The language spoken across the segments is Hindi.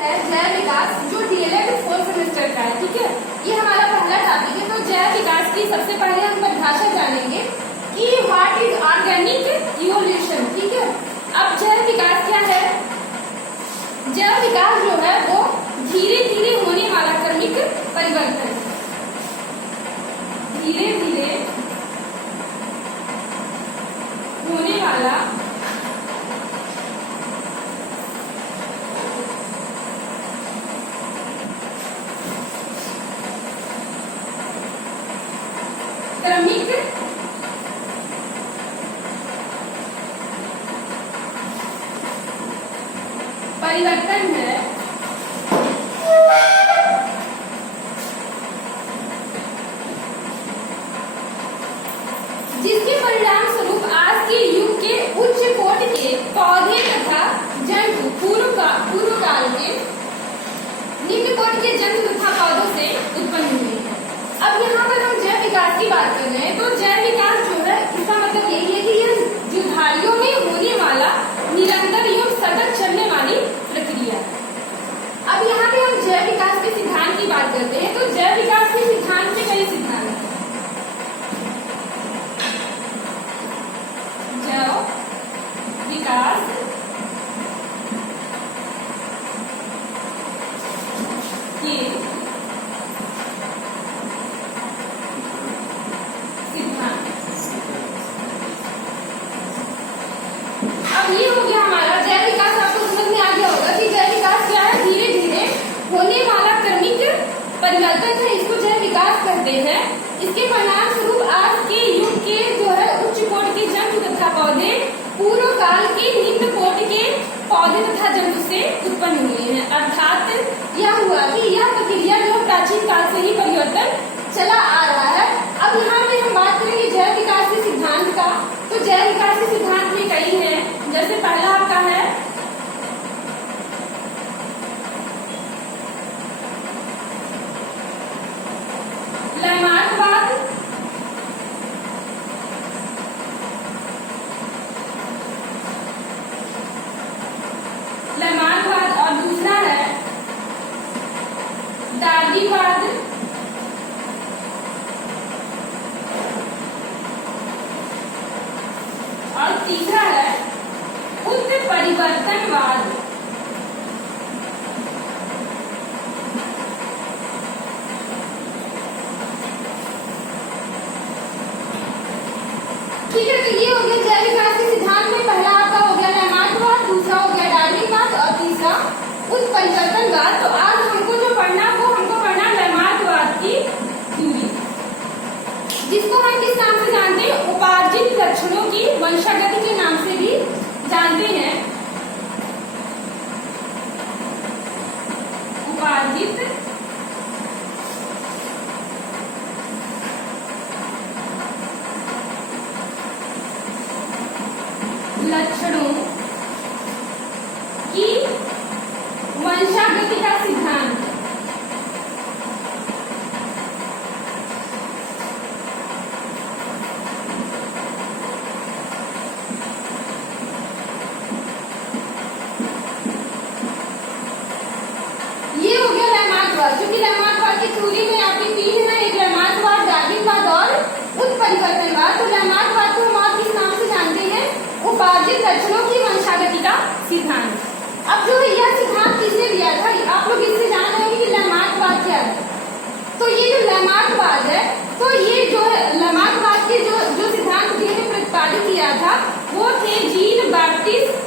है जैव विकास, जो डीएलएड 4th सेमेस्टर का है। ठीक है, ये हमारा पहला टॉपिक है। तो जैव विकास की सबसे पहले हम परिभाषा जानेंगे कि व्हाट इज ऑर्गेनिक इवोल्यूशन। ठीक है, अब जैव विकास क्या है? जैव विकास जो है वो धीरे धीरे होने वाला क्रमिक परिवर्तन, धीरे धीरे होने वाला क्रमिक परिवर्तन है, जिसके परिणाम स्वरूप आज के युग के उच्च कोटि के पौधे तथा जंतु पूर्व काल के निम्न कोटि के जंतु तथा पौधों से उत्पन्न हुए हैं। अब यहाँ पर हम जैव विकास की बात कर रहे हैं। तो जैव विकास जो है इसका मतलब यही है कि यह जुधारियों में होने वाला निरंतर एवं सतत चलने वाली प्रक्रिया है। अब यहाँ पे हम जैव विकास के सिद्धांत की बात करते हैं। तो जैव विकास के सिद्धांत में कई सिद्धांत हैं। जैव विकास के अब ये हो गया हमारा जैव विकास। आपको समझ में आ गया होगा कि जैव विकास क्या है? धीरे धीरे होने वाला क्रमिक परिवर्तन है, इसको जैव विकास कहते हैं। इसके परिणाम स्वरूप आज के युग के जो है उच्च कोटि के जंतु तथा पौधे पूर्व काल के निम्न कोटि के पौधे तथा जंतु से उत्पन्न हुए हैं। अर्थात यह हुआ कि यह प्रक्रिया जो प्राचीन काल से ही परिवर्तन चला आ रहा है। अब यहाँ पे हम बात करेंगे जैव विकास के सिद्धांत का। तो जैव विकास के सिद्धांत में कई हैं, जैसे पहला आपका है लैमार्कवाद, और दूसरा है डार्विनवाद, और तीसरा है उत्परिवर्तनवाद। ठीक है, तो ये हो गया जैव विकास के सिद्धांत में। पहला आपका हो गया लैमार्कवाद, दूसरा हो गया डार्विनवाद और तीसरा उत्परिवर्तनवाद। तो आज हमको जो पढ़ना वो हमको पढ़ना लैमार्कवाद की थ्योरी, जिसको हम किस नाम से जानते हैं? उपार्जित लक्षणों की वंशागति के नाम से भी जानते हैं। उपार्जित लक्षणों की वंशागति का सिद्धांत। ये हो गया लैमार्कवाद, क्योंकि लैमार्कवाद की थ्योरी में आपकी तीन है, एक लैमार्कवाद, डार्विनवाद और उत्परिवर्तनवाद। तो लैमार्कवाद को हम और किस नाम से जानते हैं? उपार्जित लक्षणों की वंशागति का सिद्धांत। अब जो है यह सिद्धांत किसने दिया था? आप लोग इससे जान रहे हैं कि लैमार्कवाद क्या है। तो ये जो लैमार्कवाद है, तो ये जो है लैमार्कवाद के जो सिद्धांत जिन्हें प्रतिपादित किया था वो थे Jean Baptiste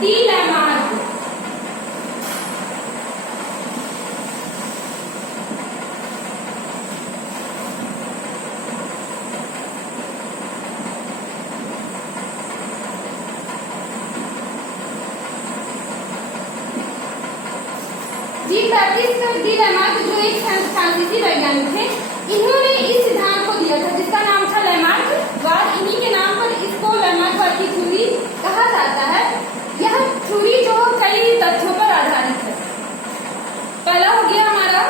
D Lamarck. Jean Baptiste D Lamarck जो एक फ्रांसीसी वैज्ञानिक थे, इन्होंने इस सिद्धांत को दिया था जिसका नाम था लैमार्कवाद। इन्हीं के नाम पर इसको लैमार्कवाद की थ्योरी कहा जाता है। यह थ्योरी जो कई तथ्यों पर आधारित है। पहला हो गया हमारा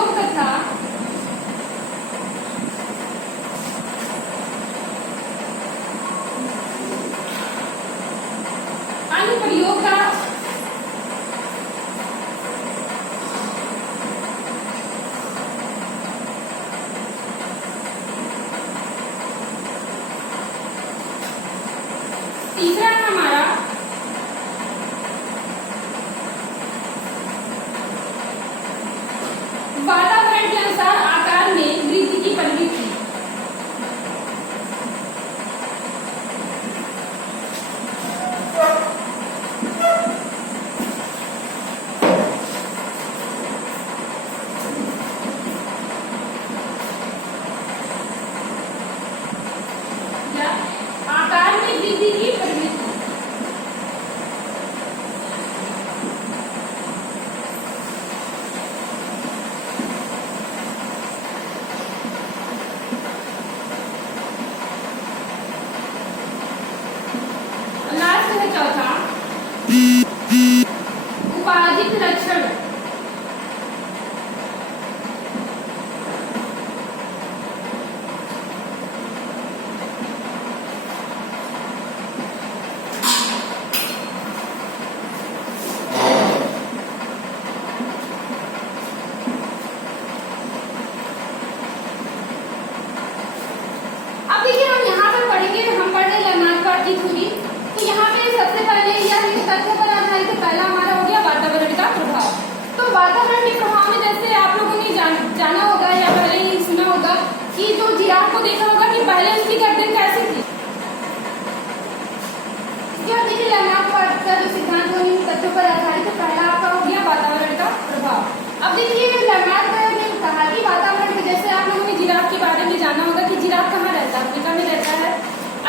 अनुप्रयोग तथा अनुप्रयोग का तीसरा है हमारा वातावरण के अनुसार आकार में वृद्धि की प्रवृत्ति। आकार में वृद्धि की प्रवृत्ति। लास्ट है चौथा उपाधिक लक्षण। अब देखिए हम यहाँ पर पढ़ेंगे, हम पढ़ रहे लैंडमार्क की थ्योरी। तो यहाँ पे सबसे पहले यह तथ्य पर आधारित है, पहला हमारा हो गया वातावरण का प्रभाव। तो वातावरण के प्रभाव में जैसे आप लोगों ने जाना होगा या पहले ही सुना होगा कि जो जिराफ को देखा होगा कि पहले उसकी गर्दन कैसी थी। क्या देखिए लैंडमार्क का जो सिद्धांत है इन तथ्यों पर आधारित है, पहला आपका हो गया वातावरण का प्रभाव। अब देखिए लैंडमार्क ने कहा कि वातावरण में जैसे आप लोगों ने जिराफ के बारे में जाना होगा कि जिराफ कहाँ रहता है, अफ्रीका में रहता है।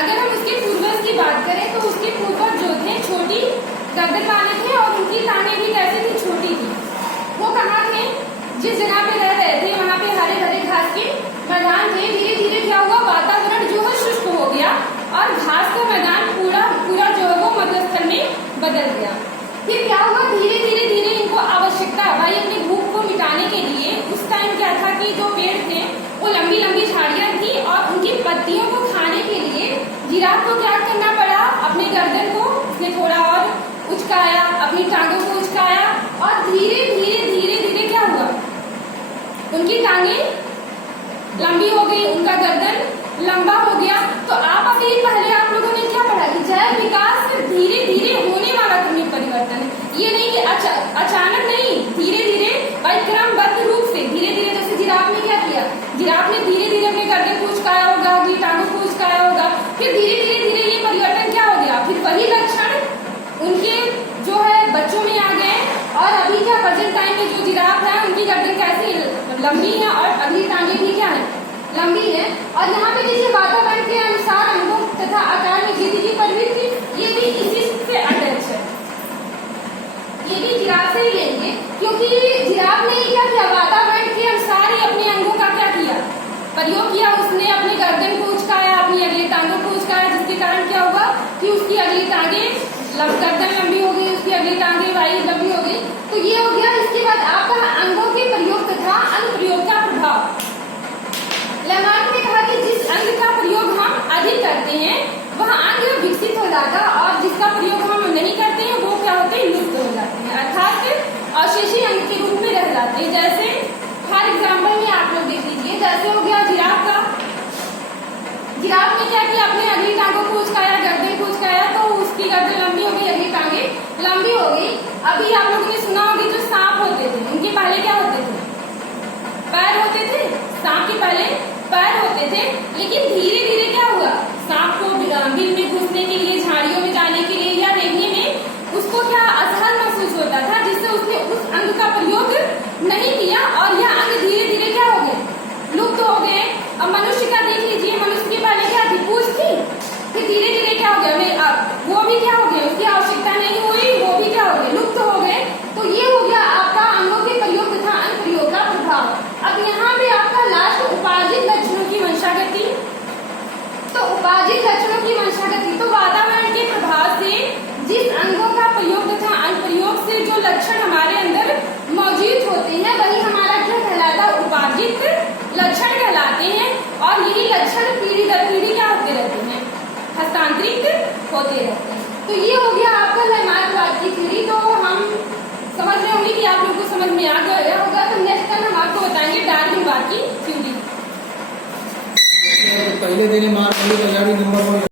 अगर हम उसके पूर्वज की बात करें तो उसके पूर्वज जो थे छोटी गर्दन वाले थे और उनकी टांगें भी कैसी थी, छोटी थी। वो कहाँ थे, जिस जगह पे रह रहे थे वहाँ पे हरे भरे घास के मैदान थे। धीरे धीरे क्या हुआ, वातावरण जो है शुष्क हो गया और घास का मैदान पूरा जो है वो मरुस्थल में बदल गया। फिर क्या हुआ, धीरे धीरे इनको आवश्यकता भाई अपनी भूख को मिटाने के लिए उस टाइम क्या था कि जो पेड़ थे वो लंबी लंबी झाड़ियां थी और उनकी पत्तियों को खाने के लिए जिराफ को क्या करना पड़ा, अपने गर्दन को उसने थोड़ा और उचकाया, अपनी टांगों को उचकाया और धीरे धीरे क्या हुआ, उनकी टांगें लंबी हो गई, उनका गर्दन लंबा हो गया। तो आप अभी पहले आप लोगों ने क्या पढ़ा कि जैव विकास धीरे धीरे होने वाला क्रमिक परिवर्तन है। ये नहीं कि अचानक नहीं, धीरे धीरे भाई क्रमबद्ध रूप से धीरे धीरे। जैसे जिराफ ने क्या किया, जिराफ ने धीरे धीरे अपने गर्दन को उचकाया होगा, अपनी टांगों को उचकाया होगा, फिर धीरे धीरे ये परिवर्तन क्या हो गया, फिर वही लक्षण उनके जो है बच्चों में आ गए। और अभी क्या प्रेजेंट टाइम में जो जिराफ है उनकी गर्दन कैसी लंबी है और अगली टांगे भी क्या है, लंबी है। और यहाँ पे देखिए वातावरण के अनुसार अंगों तथा आकार में वृद्धि की प्रवृत्ति, ये भी इसी से अटैच है, ये भी जिराफ से ही लेंगे क्योंकि जिराफ ने क्या किया, वातावरण के अनुसार ही अपने अंगों का क्या किया, प्रयोग किया। उसने अपने गर्दन को उचकाया, अपनी अगली टांगों को उचकाया, जिसके कारण क्या हुआ कि उसकी अगली टांगे गर्दन लंबी हो गई, उसकी अगली टांगे वाई लंबी हो गई। तो ये हो गया। इसके बाद आपका अंगों के प्रयोग तथा अनुप्रयोग का प्रभाव। लैंडमार्क ने कहा कि जिस अंग का प्रयोग हम अधिक करते हैं वह अंग विकसित हो जाता और जिसका प्रयोग हम नहीं करते हैं वो क्या होते हैं, लुप्त हो जाते हैं, अर्थात अवशेषी अंग के रूप में रह जाते हैं। जैसे हर एग्जाम्पल में आप लोग देख लीजिए, जैसे हो गया जिराफ का, जिराफ ने क्या किया, अपने अगली टांगों को उचकाया, गर्दन को उचकाया तो उसकी गर्दन लंबी हो गई, अगली टांगे लंबी हो गई। अभी आप लोगों ने सुना होगी जो सांप होते थे उनके पहले क्या होते थे, पैर होते थे। सांप के पहले पैर होते थे, लेकिन धीरे धीरे क्या हुआ, सांप को बिल में घुसने के लिए, झाड़ियों में जाने के लिए या रेंगने में उसको क्या असहज महसूस होता था, जिससे उसने उस अंग का प्रयोग नहीं किया और यह अंग धीरे धीरे क्या हो गए, लुप्त हो गए। अब मनुष्य का देख लीजिए, मनुष्य के पहले क्या थी, पूंछ थी, फिर धीरे धीरे क्या हो गया, वो भी क्या हो गया, उसकी आवश्यकता नहीं हुई, वो भी क्या हो गए, लुप्त हो गए। तो ये हो गया आपका अंगों के प्रयोग तथा अनुप्रयोग का प्रभाव। अब यहाँ पे आपका लास्ट उपार्जित लक्षणों की वंशागति। तो उपार्जित लक्षणों की वंशागति, तो वातावरण के प्रभाव से जिस अंगों का प्रयोग तथा अनुप्रयोग से जो लक्षण हमारे अंदर मौजूद होते हैं वही हमारा होते रहते हैं। तो ये हो गया आपका लैमार्कवाद की थ्योरी। तो हम समझ रहे होंगे कि आप लोग को समझ में आ गया होगा। तो नेक्स्ट टाइम हम आपको बताएंगे डार्विनवाद की थ्योरी। पहले दिन मार्क नंबर